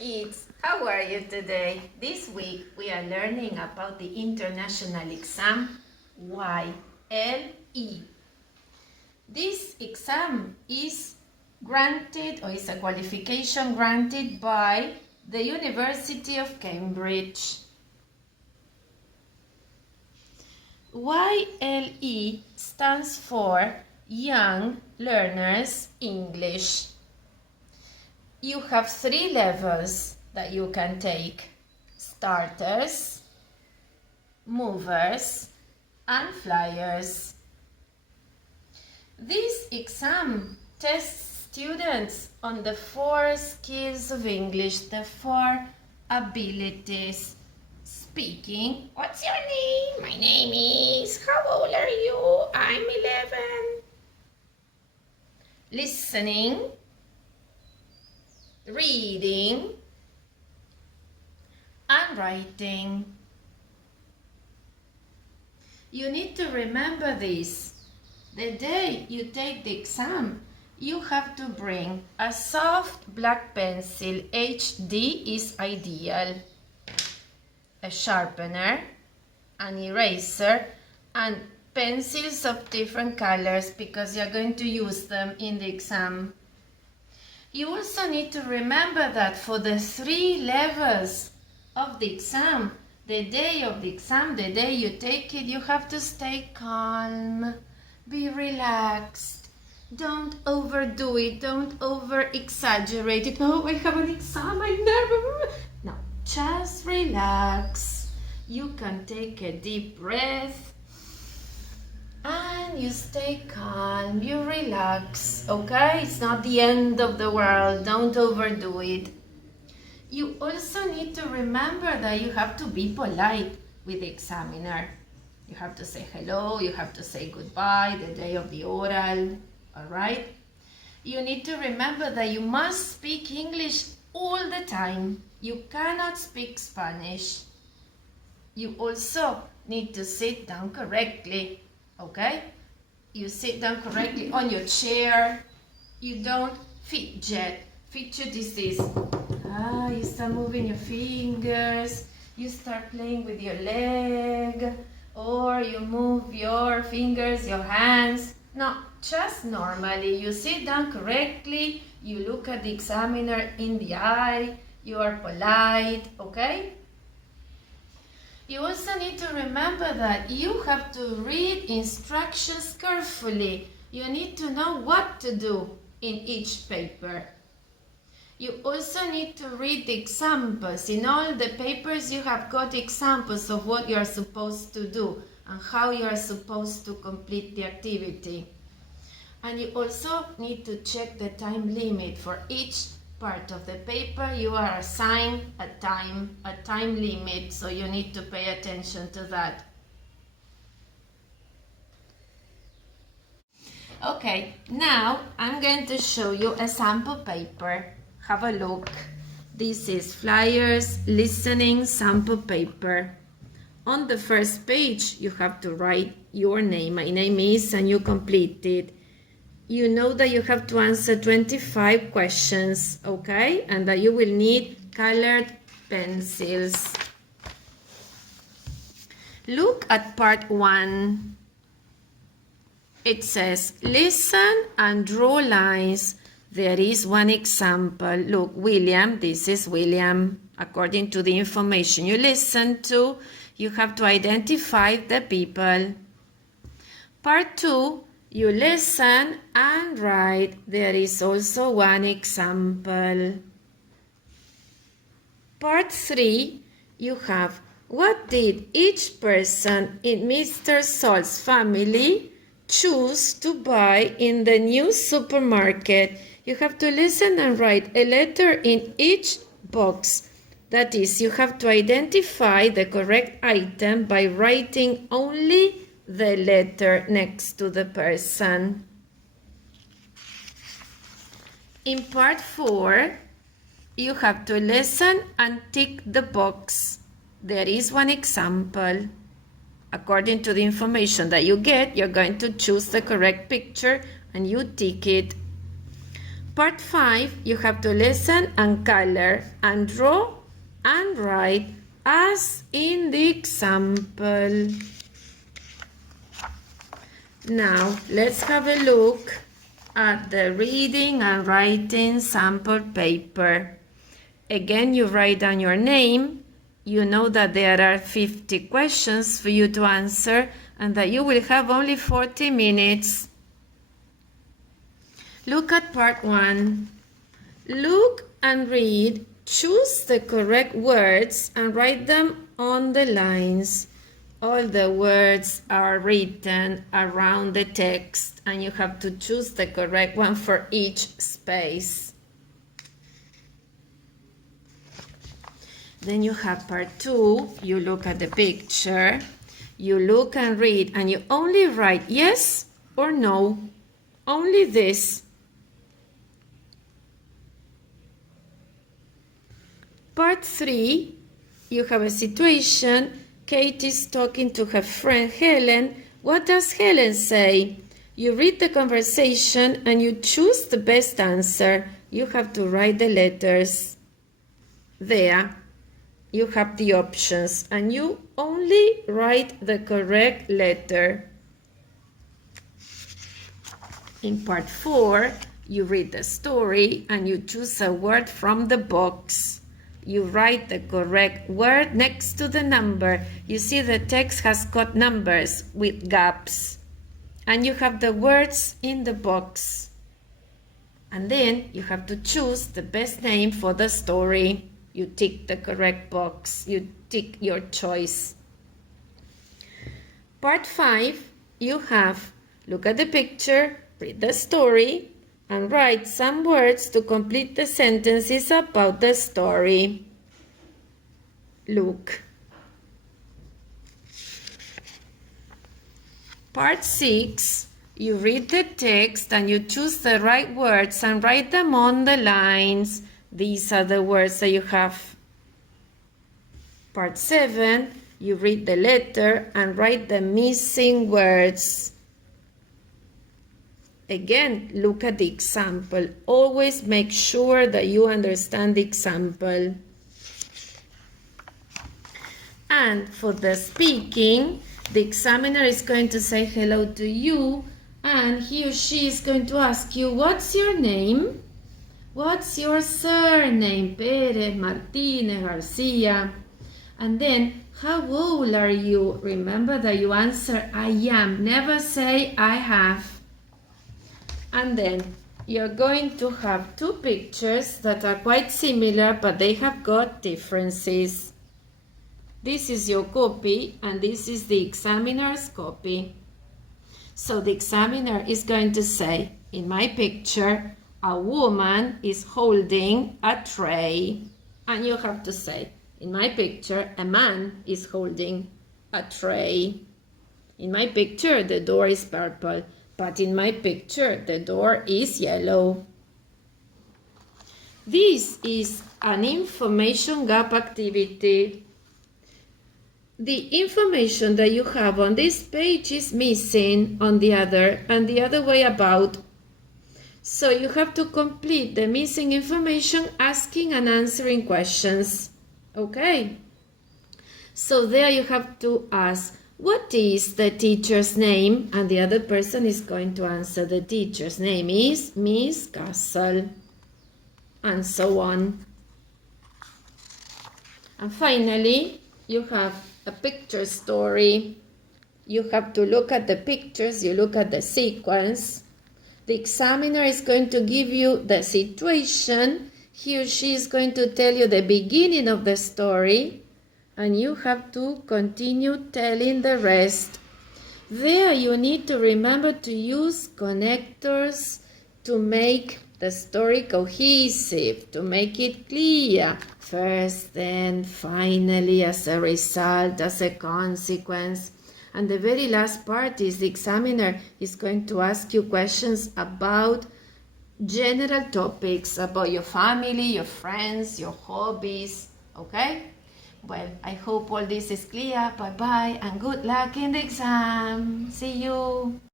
kids, how are you today? This week we are learning about the international exam YLE. This exam is granted or is a qualification granted by the University of Cambridge. YLE stands for Young Learners English. You have 3 levels that you can take: starters, movers, and flyers. This exam tests students on the 4 skills of English, the 4 abilities. Speaking. What's your name? My name is. How old are you? I'm 11. Listening. Reading and writing. You need to remember this. The day you take the exam, you have to bring a soft black pencil. HD is ideal. A sharpener, an eraser, and pencils of different colors because you're going to use them in the exam. You also need to remember that for the 3 levels of the exam, the day of the exam, the day you take it, you have to stay calm, be relaxed. Don't overdo it, don't over-exaggerate it. Oh, I have an exam, I'm nervous. No, just relax. You can take a deep breath. And you stay calm, you relax, okay? It's not the end of the world, don't overdo it. You also need to remember that you have to be polite with the examiner. You have to say hello, you have to say goodbye the day of the oral, all right? You need to remember that you must speak English all the time. You cannot speak Spanish. You also need to sit down correctly. Okay? You sit down correctly on your chair. You don't fidget. Fidget is this. You start moving your fingers. You start playing with your leg. Or you move your fingers, your hands. No, just normally. You sit down correctly. You look at the examiner in the eye. You are polite. Okay? You also need to remember that you have to read instructions carefully. You need to know what to do in each paper. You also need to read the examples. In all the papers you have got examples of what you are supposed to do and how you are supposed to complete the activity. And you also need to check the time limit for each part of the paper. You are assigned a time limit, so you need to pay attention to that. Okay, now I'm going to show you a sample paper. Have a look. This is flyers, listening, sample paper. On the first page, you have to write your name. My name is, and you complete it. You know that you have to answer 25 questions, okay? And that you will need colored pencils. Look at part 1. It says, listen and draw lines. There is one example. Look, William, this is William. According to the information you listen to, you have to identify the people. Part 2. You listen and write. There is also one example. Part 3, you have what did each person in Mr. Salt's family choose to buy in the new supermarket. You have to listen and write a letter in each box. That is, you have to identify the correct item by writing only the letter next to the person. In part 4, you have to listen and tick the box. There is one example. According to the information that you get, you're going to choose the correct picture and you tick it. Part 5, you have to listen and color and draw and write as in the example. Now, let's have a look at the reading and writing sample paper. Again, you write down your name. You know that there are 50 questions for you to answer and that you will have only 40 minutes. Look at part 1. Look and read. Choose the correct words and write them on the lines. All the words are written around the text and you have to choose the correct one for each space. Then you have part 2. You look at the picture. You look and read and you only write yes or no. Only this. Part 3. You have a situation. Kate is talking to her friend Helen. What does Helen say? You read the conversation and you choose the best answer. You have to write the letters. There, you have the options and you only write the correct letter. In part 4, you read the story and you choose a word from the box. You write the correct word next to the number. You see the text has got numbers with gaps. And you have the words in the box. And then you have to choose the best name for the story. You tick the correct box. You tick your choice. Part 5, you have look at the picture, read the story, and write some words to complete the sentences about the story. Look. Part 6, you read the text and you choose the right words and write them on the lines. These are the words that you have. Part 7, you read the letter and write the missing words. Again, look at the example. Always make sure that you understand the example. And for the speaking, the examiner is going to say hello to you and he or she is going to ask you, what's your name? What's your surname? Perez, Martinez, Garcia. And then, how old are you? Remember that you answer I am. Never say I have. And then you're going to have 2 pictures that are quite similar, but they have got differences. This is your copy, and this is the examiner's copy. So the examiner is going to say, in my picture, a woman is holding a tray. And you have to say, in my picture, a man is holding a tray. In my picture, the door is purple. But in my picture, the door is yellow. This is an information gap activity. The information that you have on this page is missing on the other and the other way about. So you have to complete the missing information asking and answering questions. Okay? So there you have to ask, what is the teacher's name? And the other person is going to answer, the teacher's name is Miss Castle. And so on. And finally, you have a picture story. You have to look at the pictures, you look at the sequence. The examiner is going to give you the situation. He or she is going to tell you the beginning of the story. And you have to continue telling the rest. There you need to remember to use connectors to make the story cohesive, to make it clear. First, then, finally, as a result, as a consequence. And the very last part is the examiner is going to ask you questions about general topics, about your family, your friends, your hobbies, okay? Well, I hope all this is clear. Bye-bye and good luck in the exam. See you.